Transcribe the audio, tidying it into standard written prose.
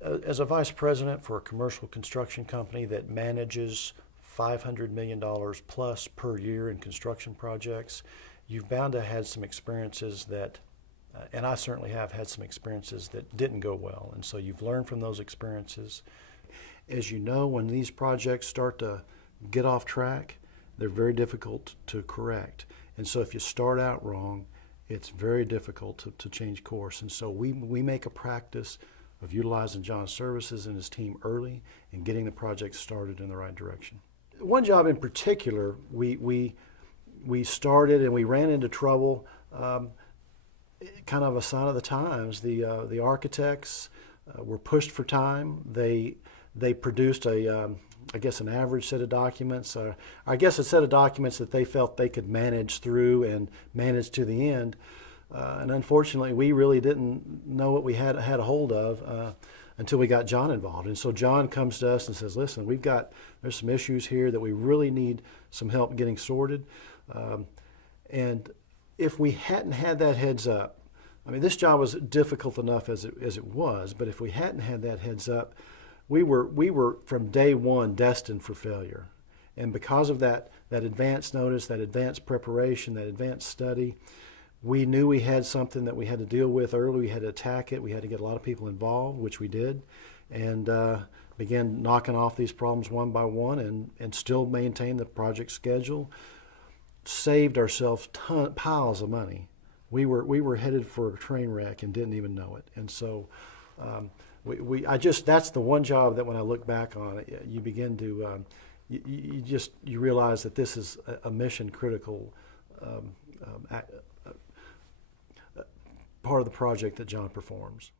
As a vice president for a commercial construction company that manages $500 million plus per year in construction projects, you've bound to have had some experiences that, and I certainly have had some experiences that didn't go well. And so you've learned from those experiences. As you know, when these projects start to get off track, they're very difficult to correct. And so if you start out wrong, it's very difficult to change course. And so we make a practice of utilizing John's services and his team early and getting the project started in the right direction. One job in particular, we started and we ran into trouble, kind of a sign of the times. The architects were pushed for time. They produced I guess an average set of documents. I guess a set of documents that they felt they could manage through and manage to the end. And unfortunately, we really didn't know what we had a hold of until we got John involved. And so John comes to us and says, listen, there's some issues here that we really need some help getting sorted. And if we hadn't had that heads up, I mean, this job was difficult enough as it was, but if we hadn't had that heads up, we were from day one destined for failure. And because of that advance notice, that advanced preparation, that advanced study, we knew we had something that we had to deal with early. We had to attack it. We had to get a lot of people involved, which we did, and began knocking off these problems one by one and still maintain the project schedule. Saved ourselves piles of money. We were headed for a train wreck and didn't even know it. And so that's the one job that when I look back on it, you begin to you realize that this is a mission critical part of the project that John performs.